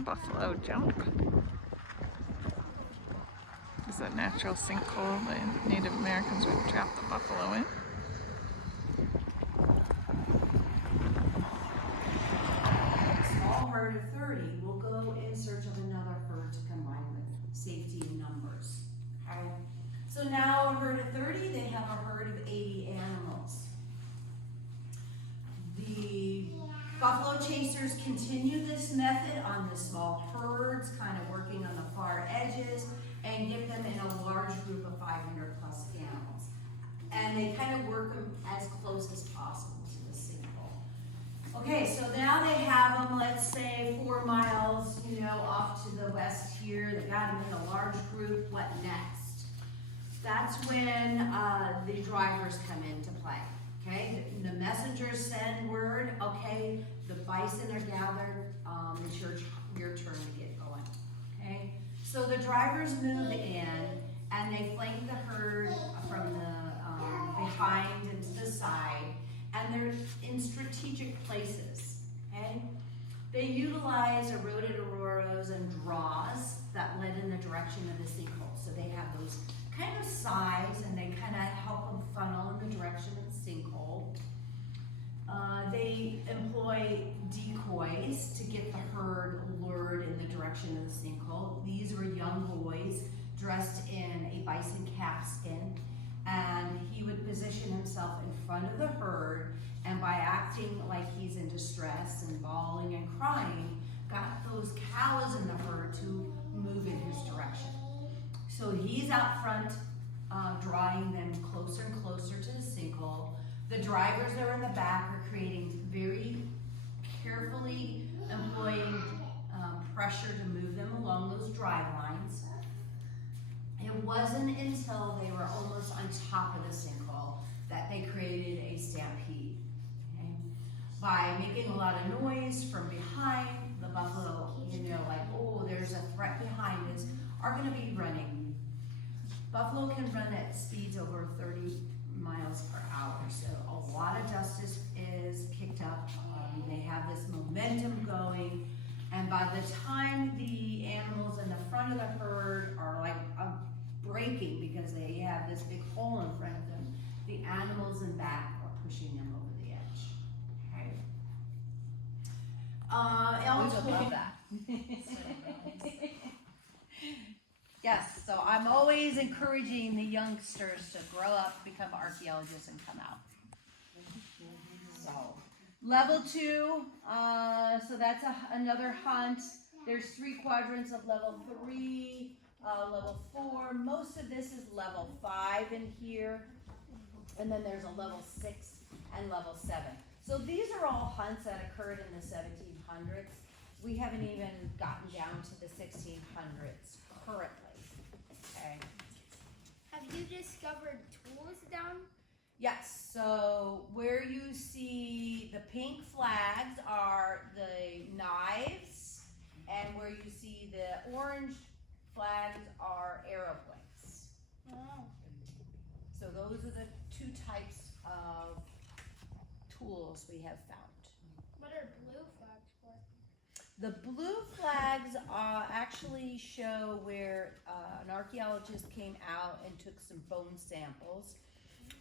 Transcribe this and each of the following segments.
Buffalo junk. Is a natural sinkhole the Native Americans would trap the buffalo in. Small herd of 30 will go in search of another herd to combine with safety in numbers. Okay? So now a herd of 30, they have a herd of 80 animals. The buffalo chasers continue this method on the small herds, kind of working on the far edges, and get them in a large group of 500 plus animals. And they kind of work them as close as possible to the sinkhole. Okay, so now they have them, let's say 4 miles, off to the west here. They got them in a large group. What next? That's when the drivers come into play. Okay, the messengers send word. Okay, the bison are gathered. It's your turn to get going. Okay, so the drivers move in and they flank the herd from the behind and to the side, and they're in strategic places. Okay, they utilize eroded arroyos and draws that led in the direction of the sinkhole. So they have those kind of size, and they kind of help them funnel in the direction of the sinkhole. They employ decoys to get the herd lured in the direction of the sinkhole. These were young boys dressed in a bison calfskin, and he would position himself in front of the herd, and by acting like he's in distress and bawling and crying, got those cows in the herd to move in his direction. So he's out front, drawing them closer and closer to the sinkhole. The drivers that are in the back are creating very carefully employing pressure to move them along those drive lines. It wasn't until they were almost on top of the sinkhole that they created a stampede. Okay? By making a lot of noise from behind, the buffalo, like, oh, there's a threat behind us, are going to be running. Buffalo can run at speeds over 30 miles per hour, so a lot of dust is kicked up. They have this momentum going, and by the time the animals in the front of the herd are like breaking because they have this big hole in front of them, the animals in back are pushing them over the edge. Okay. We love that. Yes, so I'm always encouraging the youngsters to grow up, become archaeologists, and come out. So, level 2, so that's another hunt. There's 3 quadrants of level 3, level 4. Most of this is level 5 in here. And then there's a level 6 and level 7. So these are all hunts that occurred in the 1700s. We haven't even gotten down to the 1600s currently. Okay. Have you discovered tools down? Yes, so where you see the pink flags are the knives, and where you see the orange flags are arrow points. Oh. So those are the 2 types of tools we have found. What are blue flags for? The blue flags actually show where an archaeologist came out and took some bone samples.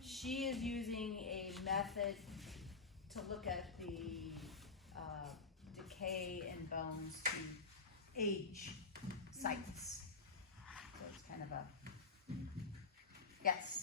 She is using a method to look at the decay in bones to age sites. So it's kind of a, yes?